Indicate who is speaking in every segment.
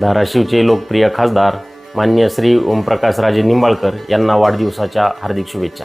Speaker 1: धाराशिवचे लोकप्रिय खासदार मान्य श्री ओमप्रकाशराजे निंबाळकर यांना वाढदिवसाच्या हार्दिक शुभेच्छा.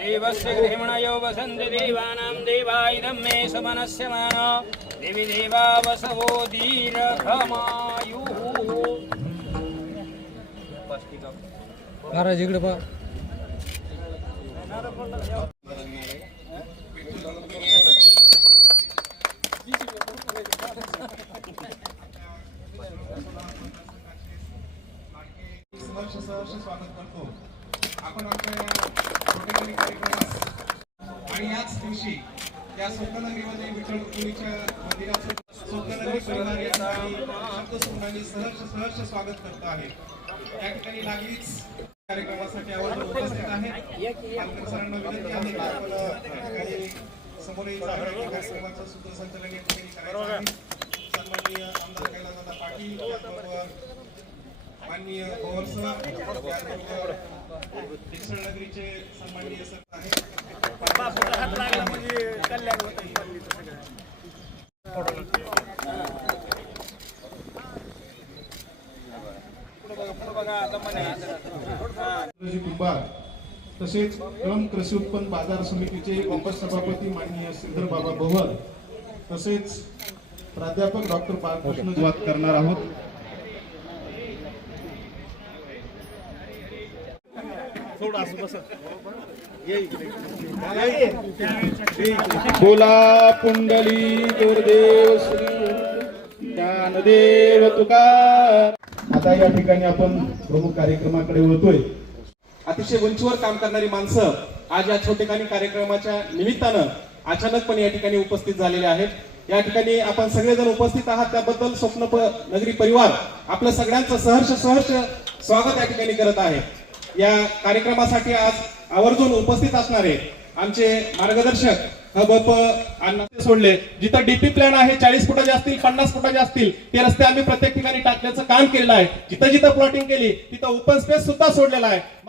Speaker 2: देवस्य गृहिणयो वसन्ति देवानां देवा इदं मे सुमनस्य मान देवी देवा वसवो दीर्घमायुः
Speaker 3: महाराज इकडे पा
Speaker 4: सहर्ष सहर्ष स्वागत करतो. आपण आपल्या या कार्यक्रमात आणि याच दिवशी या सोपनगरीमध्ये विठ्ठल रुक्मिणीच्या मंदिराचं सोपनगरी परिवार या ठिकाणी सहर्ष सहर्ष स्वागत करत आहे. या ठिकाणी लागलीच कार्यक्रमासाठी आवर्जून उपस्थित आहेत. पालकर सरांना विनंती आहे आपण ठिकाणी समोर कार्यक्रमाचं सूत्रसंचालन या ठिकाणी करायचं आहे. सन्माननीय आमदार कैलासदादा पाटील त्याचबरोबर माननीय पवार सर त्याचबरोबर डिक्सळ नगरीचे सन्माननीय सर आहेत. तसेच कळम कृषी उत्पन्न बाजार समितीचे उपसभापती माननीय श्रीधर बाबा भवर तसेच प्राध्यापक डॉक्टर बाळकृष्ण करणार आहोत. बोला पुंडली दुर्देव श्री ज्ञानदेव तुकार आता या ठिकाणी आपण प्रमुख कार्यक्रमाकडे वळतोय. अतिशय उंचीवर काम करणारी माणसं आज या छोटेखानी कार्यक्रमाच्या निमित्तानं अचानकपणे या ठिकाणी उपस्थित झालेले आहेत. या ठिकाणी आपण सगळेजण उपस्थित आहात. त्याबद्दल स्वप्न नगरी परिवार आपलं सगळ्यांचं सहर्ष सहर्ष स्वागत या ठिकाणी करत आहे. या कार्यक्रमासाठी आज आवर्जून उपस्थित असणारे आमचे मार्गदर्शक हबप अण्णा सोडले. जिथं डीपी प्लॅन आहे चाळीस फुटाचे असतील पन्नास फुटाचे असतील ते रस्ते आम्ही प्रत्येक ठिकाणी टाकण्याचं काम केलेलं आहे. जिथं जिथं प्लॉटिंग केली तिथं ओपन स्पेस सुद्धा सोडलेला आहे.